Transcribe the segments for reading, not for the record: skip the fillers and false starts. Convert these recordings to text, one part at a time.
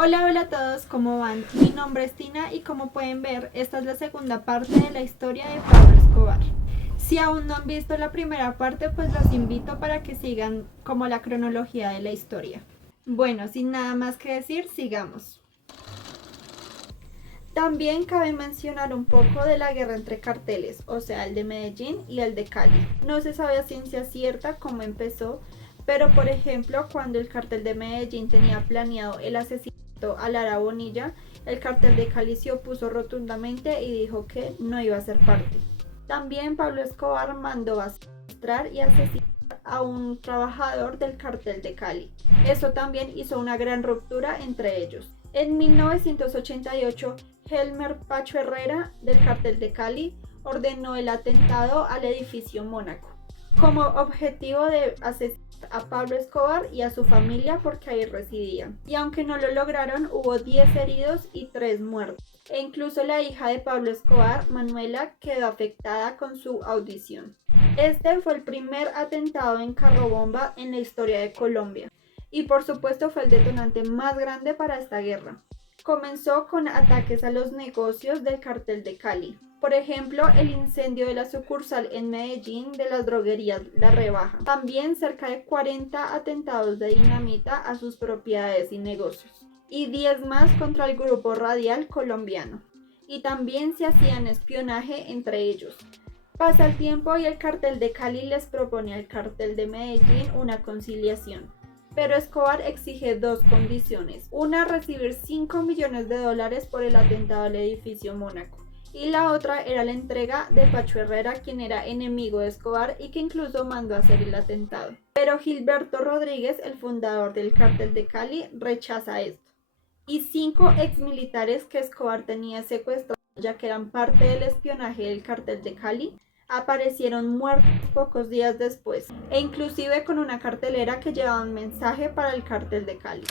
Hola a todos, ¿cómo van? Mi nombre es Tina y como pueden ver, esta es la segunda parte de la historia de Pablo Escobar. Si aún no han visto la primera parte, pues los invito para que sigan como la cronología de la historia. Bueno, sin nada más que decir, sigamos. También cabe mencionar un poco de la guerra entre carteles, o sea, el de Medellín y el de Cali. No se sabe a ciencia cierta cómo empezó, pero por ejemplo, cuando el cartel de Medellín tenía planeado el asesinato a Lara Bonilla, el cartel de Cali se opuso rotundamente y dijo que no iba a ser parte. También Pablo Escobar mandó a secuestrar y asesinar a un trabajador del cartel de Cali. Eso también hizo una gran ruptura entre ellos. En 1988, Helmer Pacho Herrera, del cartel de Cali, ordenó el atentado al edificio Mónaco, como objetivo de asesinar a Pablo Escobar y a su familia porque ahí residían. Y aunque no lo lograron, hubo 10 heridos y 3 muertos. E incluso la hija de Pablo Escobar, Manuela, quedó afectada con su audición. Este fue el primer atentado en carro bomba en la historia de Colombia y por supuesto fue el detonante más grande para esta guerra. Comenzó con ataques a los negocios del cartel de Cali. Por ejemplo, el incendio de la sucursal en Medellín de las droguerías La Rebaja. También cerca de 40 atentados de dinamita a sus propiedades y negocios. Y 10 más contra el grupo radial colombiano. Y también se hacían espionaje entre ellos. Pasa el tiempo y el cartel de Cali les propone al cartel de Medellín una conciliación. Pero Escobar exige dos condiciones. Una, recibir 5 millones de dólares por el atentado al edificio Mónaco. Y la otra era la entrega de Pacho Herrera, quien era enemigo de Escobar y que incluso mandó a hacer el atentado. Pero Gilberto Rodríguez, el fundador del cartel de Cali, rechaza esto. Y 5 exmilitares que Escobar tenía secuestrados, ya que eran parte del espionaje del cartel de Cali, aparecieron muertos pocos días después, e inclusive con una cartelera que llevaba un mensaje para el cartel de Cali.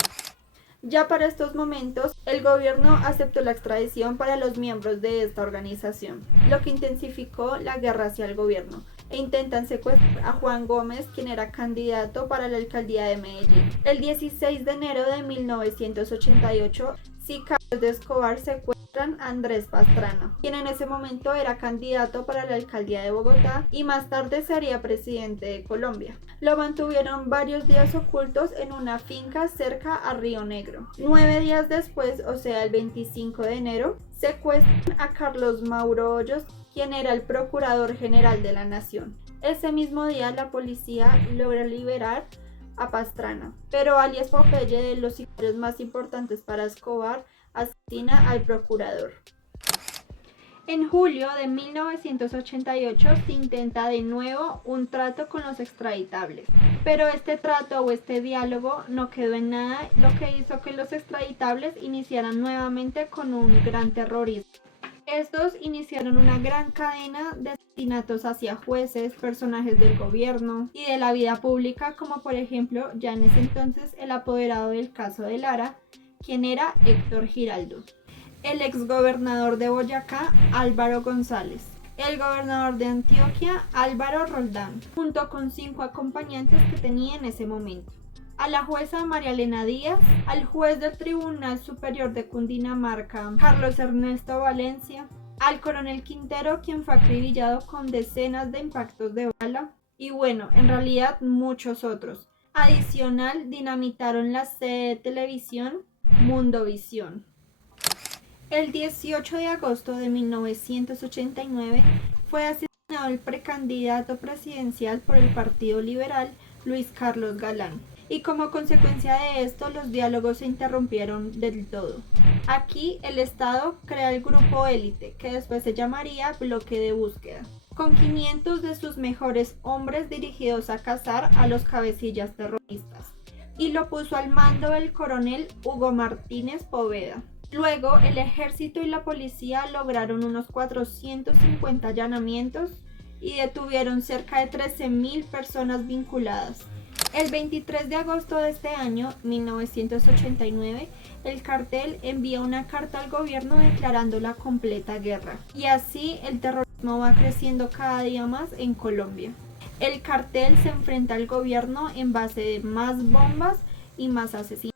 Ya para estos momentos, el gobierno aceptó la extradición para los miembros de esta organización, lo que intensificó la guerra hacia el gobierno, e intentan secuestrar a Juan Gómez, quien era candidato para la alcaldía de Medellín. El 16 de enero de 1988, sicarios de Escobar secuestran a Andrés Pastrana, quien en ese momento era candidato para la alcaldía de Bogotá y más tarde sería presidente de Colombia. Lo mantuvieron varios días ocultos en una finca cerca a Río Negro. 9 días después, o sea el 25 de enero, secuestran a Carlos Mauro Hoyos, quien era el procurador general de la nación. Ese mismo día la policía logra liberar a Pastrana, pero alias Popeye, de los sicarios más importantes para Escobar, asesina al procurador. En julio de 1988 se intenta de nuevo un trato con los extraditables, pero este trato o este diálogo no quedó en nada, lo que hizo que los extraditables iniciaran nuevamente con un gran terrorismo. Estos iniciaron una gran cadena de asesinatos hacia jueces, personajes del gobierno y de la vida pública, como por ejemplo ya en ese entonces el apoderado del caso de Lara, quien era Héctor Giraldo, el exgobernador de Boyacá, Álvaro González, el gobernador de Antioquia, Álvaro Roldán, junto con 5 acompañantes que tenía en ese momento, a la jueza María Elena Díaz, al juez del Tribunal Superior de Cundinamarca, Carlos Ernesto Valencia, al coronel Quintero, quien fue acribillado con decenas de impactos de bala, y bueno, en realidad muchos otros. Adicional, dinamitaron la sede de televisión Mundovisión. El 18 de agosto de 1989 fue asesinado el precandidato presidencial por el Partido Liberal, Luis Carlos Galán. Y como consecuencia de esto, los diálogos se interrumpieron del todo. Aquí el Estado crea el grupo élite, que después se llamaría Bloque de Búsqueda, con 500 de sus mejores hombres dirigidos a cazar a los cabecillas terroristas, y lo puso al mando el coronel Hugo Martínez Poveda. Luego, el ejército y la policía lograron unos 450 allanamientos y detuvieron cerca de 13.000 personas vinculadas. El 23 de agosto de este año, 1989, el cartel envía una carta al gobierno declarando la completa guerra. Y así el terrorismo va creciendo cada día más en Colombia. El cartel se enfrenta al gobierno en base de más bombas y más asesinatos.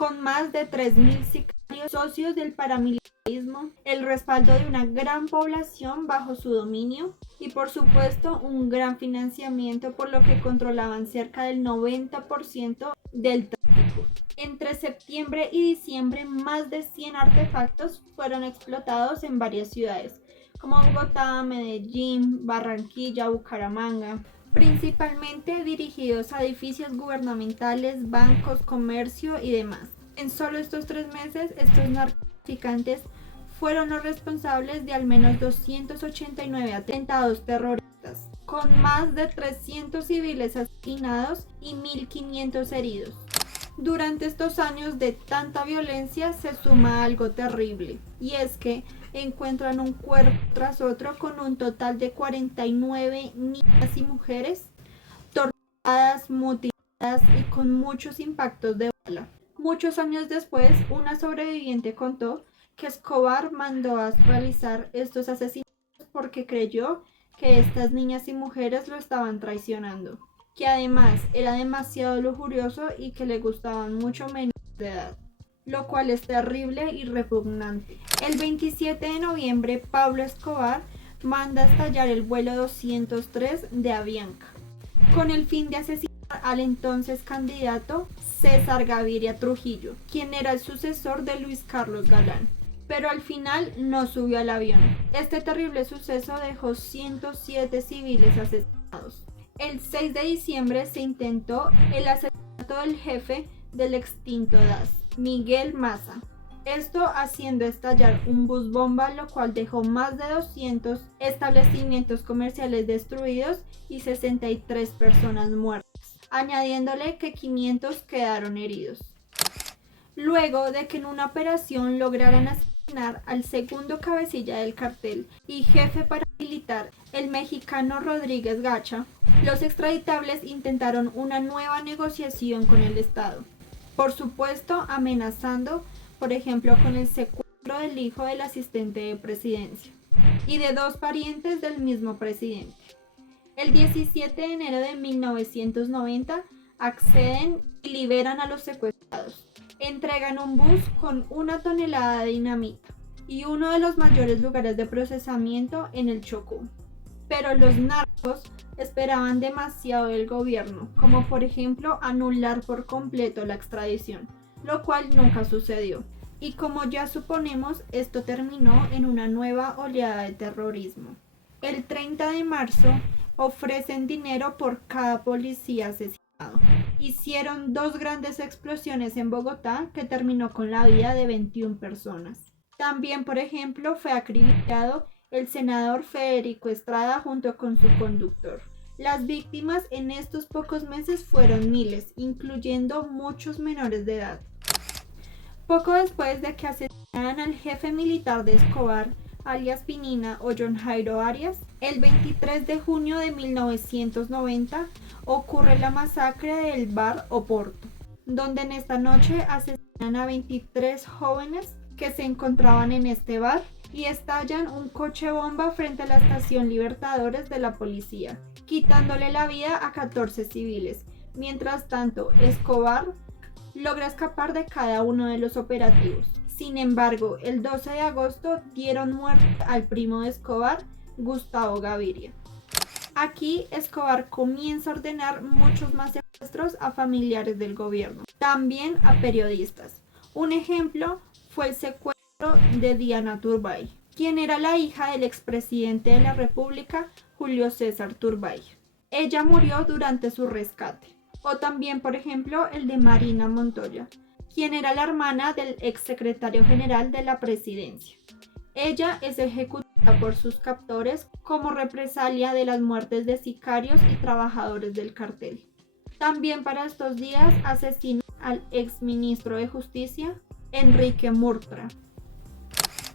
con más de 3.000 sicarios socios del paramilitarismo, el respaldo de una gran población bajo su dominio y por supuesto un gran financiamiento, por lo que controlaban cerca del 90% del tráfico. Entre septiembre y diciembre, más de 100 artefactos fueron explotados en varias ciudades, como Bogotá, Medellín, Barranquilla, Bucaramanga, principalmente dirigidos a edificios gubernamentales, bancos, comercio y demás. En solo estos 3 meses, estos narcotraficantes fueron los responsables de al menos 289 atentados terroristas, con más de 300 civiles asesinados y 1.500 heridos. Durante estos años de tanta violencia se suma algo terrible, y es que encuentran un cuerpo tras otro con un total de 49 niñas y mujeres torturadas, mutiladas y con muchos impactos de bala. Muchos años después, una sobreviviente contó que Escobar mandó a realizar estos asesinatos porque creyó que estas niñas y mujeres lo estaban traicionando, que además era demasiado lujurioso y que le gustaban mucho menores de edad, lo cual es terrible y repugnante. El 27 de noviembre, Pablo Escobar manda a estallar el vuelo 203 de Avianca, con el fin de asesinar al entonces candidato César Gaviria Trujillo, quien era el sucesor de Luis Carlos Galán, pero al final no subió al avión. Este terrible suceso dejó 107 civiles asesinados. El 6 de diciembre se intentó el asesinato del jefe del extinto DAS, Miguel Maza. Esto haciendo estallar un bus bomba, lo cual dejó más de 200 establecimientos comerciales destruidos y 63 personas muertas, añadiéndole que 500 quedaron heridos. Luego de que en una operación lograran asesinar al segundo cabecilla del cartel y jefe paramilitar, el mexicano Rodríguez Gacha, los extraditables intentaron una nueva negociación con el Estado, por supuesto amenazando, por ejemplo, con el secuestro del hijo del asistente de presidencia y de 2 parientes del mismo presidente. El 17 de enero de 1990 acceden y liberan a los secuestrados. Entregan un bus con 1 tonelada de dinamita y uno de los mayores lugares de procesamiento en el Chocó. Pero los narcos esperaban demasiado del gobierno, como por ejemplo anular por completo la extradición, lo cual nunca sucedió. Y como ya suponemos, esto terminó en una nueva oleada de terrorismo. El 30 de marzo ofrecen dinero por cada policía asesinado. Hicieron 2 grandes explosiones en Bogotá que terminó con la vida de 21 personas. También, por ejemplo, fue acribillado el senador Federico Estrada junto con su conductor. Las víctimas en estos pocos meses fueron miles, incluyendo muchos menores de edad. Poco después de que asesinaran al jefe militar de Escobar, alias Pinina o John Jairo Arias, el 23 de junio de 1990 ocurre la masacre del bar Oporto, donde en esta noche asesinan a 23 jóvenes que se encontraban en este bar y estallan un coche bomba frente a la estación Libertadores de la policía, quitándole la vida a 14 civiles. Mientras tanto, Escobar logra escapar de cada uno de los operativos. Sin embargo, el 12 de agosto dieron muerte al primo de Escobar, Gustavo Gaviria. Aquí Escobar comienza a ordenar muchos más secuestros a familiares del gobierno, también a periodistas. Un ejemplo fue el secuestro de Diana Turbay, quien era la hija del expresidente de la República, Julio César Turbay. Ella murió durante su rescate. O también, por ejemplo, el de Marina Montoya, quien era la hermana del exsecretario general de la presidencia. Ella es ejecutada por sus captores como represalia de las muertes de sicarios y trabajadores del cartel. También para estos días asesinan al exministro de Justicia, Enrique Murtra.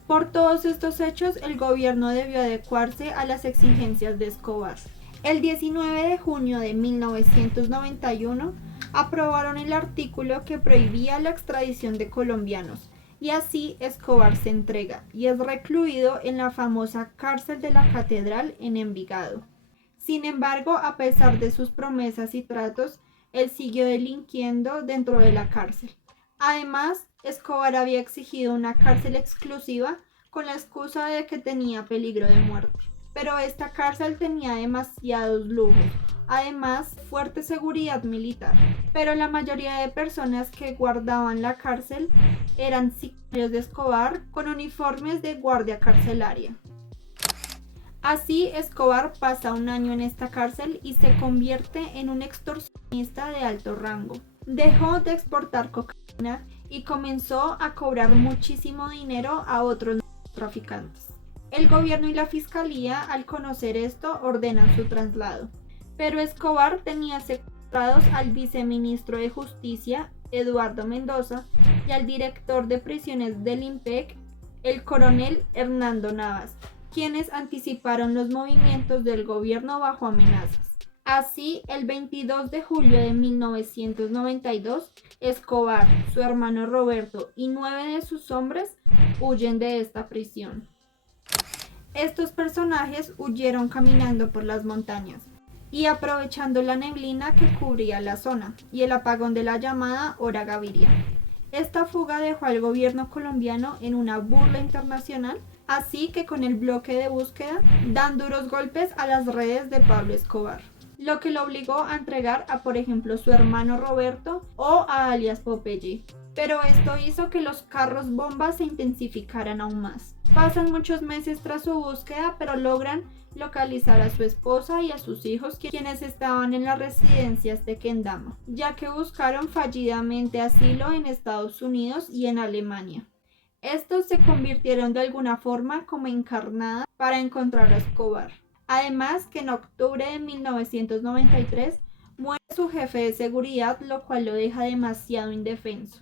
Por todos estos hechos, el gobierno debió adecuarse a las exigencias de Escobar. El 19 de junio de 1991 aprobaron el artículo que prohibía la extradición de colombianos y así Escobar se entrega y es recluido en la famosa cárcel de la Catedral en Envigado. Sin embargo, a pesar de sus promesas y tratos, él siguió delinquiendo dentro de la cárcel, Además, Escobar había exigido una cárcel exclusiva con la excusa de que tenía peligro de muerte. Pero esta cárcel tenía demasiados lujos, además fuerte seguridad militar. Pero la mayoría de personas que guardaban la cárcel eran sicarios de Escobar con uniformes de guardia carcelaria. Así, Escobar pasa un año en esta cárcel y se convierte en un extorsionista de alto rango. Dejó de exportar cocaína y comenzó a cobrar muchísimo dinero a otros traficantes. El gobierno y la fiscalía, al conocer esto, ordenan su traslado. Pero Escobar tenía secuestrados al viceministro de Justicia, Eduardo Mendoza, y al director de prisiones del IMPEC, el coronel Hernando Navas, quienes anticiparon los movimientos del gobierno bajo amenazas. Así, el 22 de julio de 1992, Escobar, su hermano Roberto y 9 de sus hombres huyen de esta prisión. Estos personajes huyeron caminando por las montañas y aprovechando la neblina que cubría la zona y el apagón de la llamada Hora Gaviria. Esta fuga dejó al gobierno colombiano en una burla internacional, así que con el bloque de búsqueda dan duros golpes a las redes de Pablo Escobar, lo que lo obligó a entregar a, por ejemplo, su hermano Roberto o a alias Popeye. Pero esto hizo que los carros bombas se intensificaran aún más. Pasan muchos meses tras su búsqueda, pero logran localizar a su esposa y a sus hijos, quienes estaban en las residencias de Kendama, ya que buscaron fallidamente asilo en Estados Unidos y en Alemania. Estos se convirtieron de alguna forma como encarnadas para encontrar a Escobar. Además que en octubre de 1993 muere su jefe de seguridad, lo cual lo deja demasiado indefenso.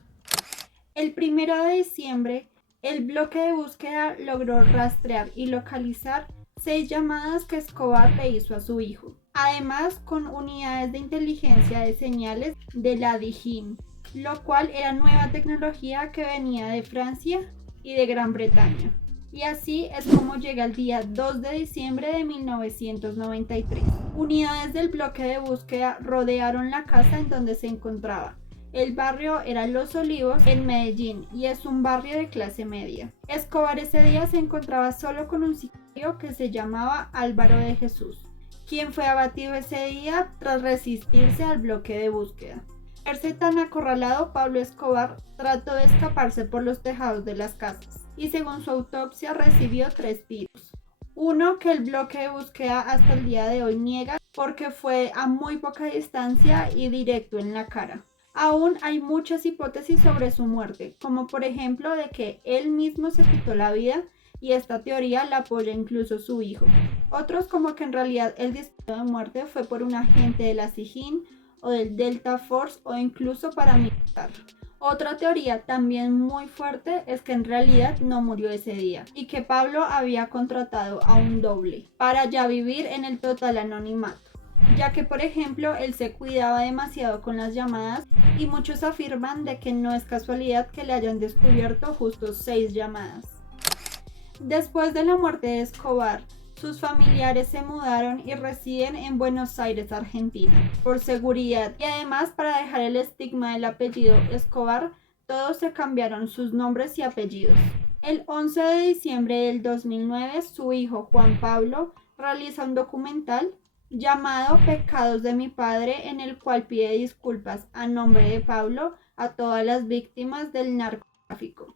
El 1 de diciembre, el bloque de búsqueda logró rastrear y localizar 6 llamadas que Escobar le hizo a su hijo. Además, con unidades de inteligencia de señales de la DIJÍN, lo cual era nueva tecnología que venía de Francia y de Gran Bretaña. Y así es como llega el día 2 de diciembre de 1993. Unidades del bloque de búsqueda rodearon la casa en donde se encontraba. El barrio era Los Olivos en Medellín y es un barrio de clase media. Escobar ese día se encontraba solo con un sicario que se llamaba Álvaro de Jesús, quien fue abatido ese día tras resistirse al bloque de búsqueda. Al verse tan acorralado, Pablo Escobar trató de escaparse por los tejados de las casas y según su autopsia recibió 3 tiros. Uno que el bloque de búsqueda hasta el día de hoy niega porque fue a muy poca distancia y directo en la cara. Aún hay muchas hipótesis sobre su muerte, como por ejemplo de que él mismo se quitó la vida y esta teoría la apoya incluso su hijo. Otros como que en realidad el disparo de muerte fue por un agente de la SIJÍN o del Delta Force o incluso paramilitar. Otra teoría también muy fuerte es que en realidad no murió ese día y que Pablo había contratado a un doble para ya vivir en el total anonimato, ya que por ejemplo él se cuidaba demasiado con las llamadas y muchos afirman de que no es casualidad que le hayan descubierto justo 6 llamadas. Después de la muerte de Escobar, sus familiares se mudaron y residen en Buenos Aires, Argentina, por seguridad y además para dejar el estigma del apellido Escobar, todos se cambiaron sus nombres y apellidos. El 11 de diciembre del 2009, su hijo Juan Pablo realiza un documental llamado Pecados de mi padre, en el cual pide disculpas a nombre de Pablo a todas las víctimas del narcotráfico.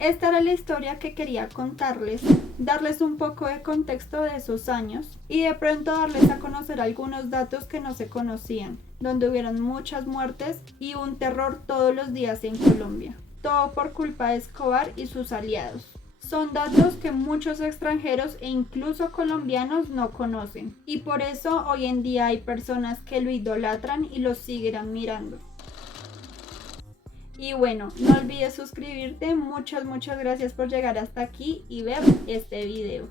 Esta era la historia que quería contarles, darles un poco de contexto de esos años y de pronto darles a conocer algunos datos que no se conocían, donde hubieron muchas muertes y un terror todos los días en Colombia. Todo por culpa de Escobar y sus aliados. Son datos que muchos extranjeros e incluso colombianos no conocen y por eso hoy en día hay personas que lo idolatran y lo siguen admirando. Y bueno, no olvides suscribirte. Muchas gracias por llegar hasta aquí y ver este video.